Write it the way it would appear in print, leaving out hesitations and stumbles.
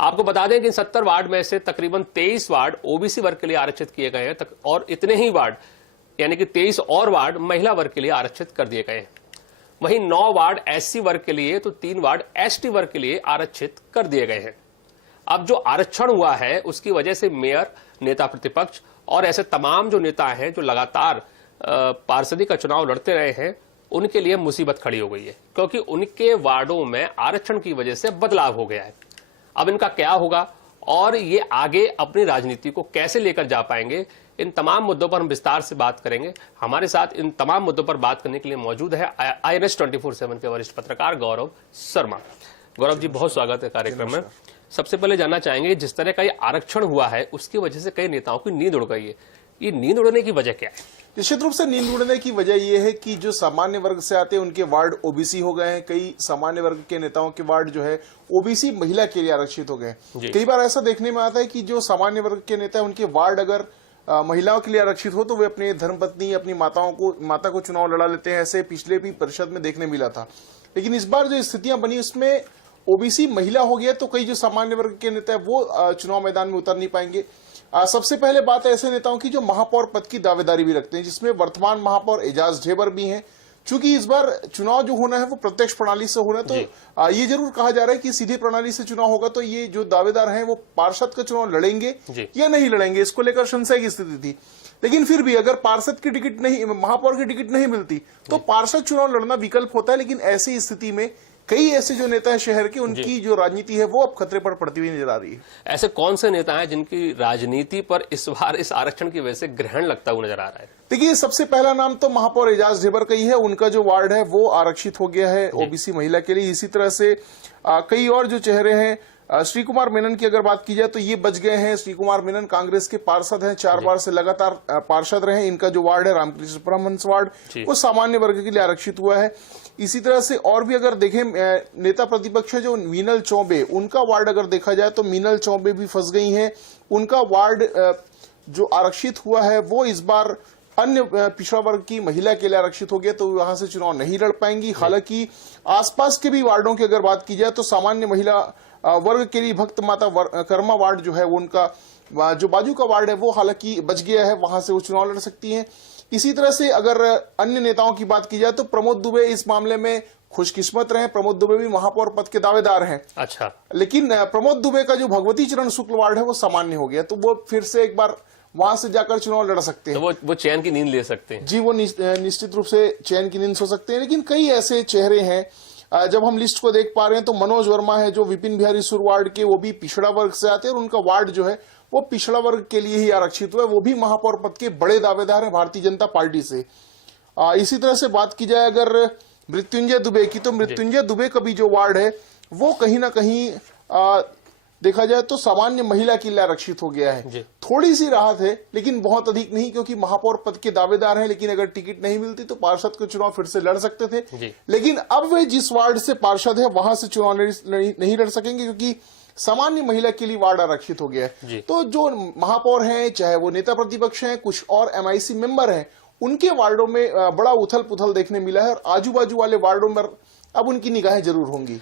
आपको बता दें कि 70 वार्ड में से तकरीबन 23 वार्ड ओबीसी वर्ग के लिए आरक्षित किए गए हैं और इतने ही वार्ड यानी कि 23 और वार्ड महिला वर्ग के लिए आरक्षित कर दिए गए हैं। वहीं 9 वार्ड एससी वर्ग के लिए तो 3 वार्ड एसटी वर्ग के लिए आरक्षित कर दिए गए हैं। अब जो आरक्षण हुआ है उसकी वजह से मेयर, नेता प्रतिपक्ष और ऐसे तमाम जो नेता हैं जो लगातार पार्षदी का चुनाव लड़ते रहे हैं, उनके लिए मुसीबत खड़ी हो गई है, क्योंकि उनके वार्डों में आरक्षण की वजह से बदलाव हो गया है। अब इनका क्या होगा और ये आगे अपनी राजनीति को कैसे लेकर जा पाएंगे, इन तमाम मुद्दों पर हम विस्तार से बात करेंगे। हमारे साथ इन तमाम मुद्दों पर बात करने के लिए मौजूद है INS 24/7 के वरिष्ठ पत्रकार गौरव शर्मा। गौरव जी, बहुत स्वागत है कार्यक्रम में। सबसे पहले जानना चाहेंगे, जिस तरह का ये आरक्षण हुआ है उसकी वजह से कई नेताओं की नींद उड़ गई है, ये नींद उड़ने की वजह क्या है? निश्चित रूप से नींद उड़ने की वजह यह है कि जो सामान्य वर्ग से आते हैं उनके वार्ड ओबीसी हो गए हैं। कई सामान्य वर्ग के नेताओं के वार्ड जो है ओबीसी महिला के लिए आरक्षित हो गए। कई बार ऐसा देखने में आता है कि जो सामान्य वर्ग के नेता है उनके वार्ड अगर महिलाओं के लिए आरक्षित हो तो वे अपने धर्मपत्नी, अपनी माता को चुनाव लड़ा लेते हैं। ऐसे पिछले भी परिषद में देखने मिला था। लेकिन इस बार जो स्थितियां बनी उसमें ओबीसी महिला हो गया तो कई जो सामान्य वर्ग के नेता है वो चुनाव मैदान में उतर नहीं पाएंगे। सबसे पहले बात है ऐसे नेताओं की जो महापौर पद की दावेदारी भी रखते हैं, जिसमें वर्तमान महापौर एजाज ढेबर भी हैं। चूंकि इस बार चुनाव जो होना है वो प्रत्यक्ष प्रणाली से होना है, तो ये जरूर कहा जा रहा है कि सीधी प्रणाली से चुनाव होगा तो ये जो दावेदार हैं वो पार्षद का चुनाव लड़ेंगे या नहीं लड़ेंगे, इसको लेकर संशय की स्थिति थी। लेकिन फिर भी अगर पार्षद की टिकट नहीं, महापौर की टिकट नहीं मिलती तो पार्षद चुनाव लड़ना विकल्प होता है। लेकिन ऐसी स्थिति में कई ऐसे जो नेता है शहर के, उनकी जो राजनीति है वो अब खतरे पर पड़ती हुई नजर आ रही है। ऐसे कौन से नेता हैं जिनकी राजनीति पर इस बार इस आरक्षण की वजह से ग्रहण लगता हुआ नजर आ रहा है? देखिए, सबसे पहला नाम तो महापौर एजाज ढेबर का ही है। उनका जो वार्ड है वो आरक्षित हो गया है ओबीसी महिला के लिए। इसी तरह से कई और जो चेहरे हैं, श्री कुमार मेनन की अगर बात की जाए तो ये बच गए हैं। श्री कुमार मेनन कांग्रेस के पार्षद हैं, 4 बार से लगातार पार्षद रहे। इनका जो वार्ड है रामकृष्ण परमहंस वार्ड, वो सामान्य वर्ग के लिए आरक्षित हुआ है। इसी तरह से और भी अगर देखें, नेता प्रतिपक्ष है जो मीनल चौबे, उनका वार्ड अगर देखा जाए तो मीनल चौबे भी फंस गई हैं। उनका वार्ड जो आरक्षित हुआ है वो इस बार अन्य पिछड़ा वर्ग की महिला के लिए आरक्षित हो गया, तो वहां से चुनाव नहीं लड़ पाएंगी। हालांकि आसपास के भी वार्डों की अगर बात की जाए तो सामान्य महिला वर्ग के लिए भक्त माता कर्मा वार्ड जो है वो उनका जो बाजू का वार्ड है वो हालांकि बच गया है, वहां से वो चुनाव लड़ सकती हैं। इसी तरह से अगर अन्य नेताओं की बात की जाए तो प्रमोद दुबे इस मामले में खुशकिस्मत रहे। प्रमोद दुबे भी महापौर पद के दावेदार हैं। अच्छा, लेकिन प्रमोद दुबे का जो भगवती चरण शुक्ल वार्ड है वो सामान्य हो गया, तो वो फिर से एक बार वहां से जाकर चुनाव लड़ सकते हैं। तो वो चैन की नींद ले सकते हैं। जी, वो निश्चित रूप से चैन की नींद सो सकते हैं। लेकिन कई ऐसे चेहरे हैं, जब हम लिस्ट को देख पा रहे हैं तो मनोज वर्मा है जो विपिन बिहारी सुर वार्ड के, वो भी पिछड़ा वर्ग से आते हैं और उनका वार्ड जो है वो पिछड़ा वर्ग के लिए ही आरक्षित हुआ है। वो भी महापौर पद के बड़े दावेदार हैं भारतीय जनता पार्टी से। इसी तरह से बात की जाए अगर मृत्युंजय दुबे की, तो मृत्युंजय दुबे का भी जो वार्ड है वो कहीं ना कहीं देखा जाए तो सामान्य महिला के लिए आरक्षित हो गया है। थोड़ी सी राहत है लेकिन बहुत अधिक नहीं, क्योंकि महापौर पद के दावेदार हैं। लेकिन अगर टिकट नहीं मिलती तो पार्षद का चुनाव फिर से लड़ सकते थे। लेकिन अब वे जिस वार्ड से पार्षद है वहां से चुनाव नहीं लड़ सकेंगे, क्योंकि सामान्य महिला के लिए वार्ड आरक्षित हो गया है। तो जो महापौर हैं, चाहे वो नेता प्रतिपक्ष हैं, कुछ और MIC मेंबर हैं, उनके वार्डों में बड़ा उथल पुथल देखने मिला है और आजू बाजू वाले वार्डों में अब उनकी निगाहें जरूर होंगी।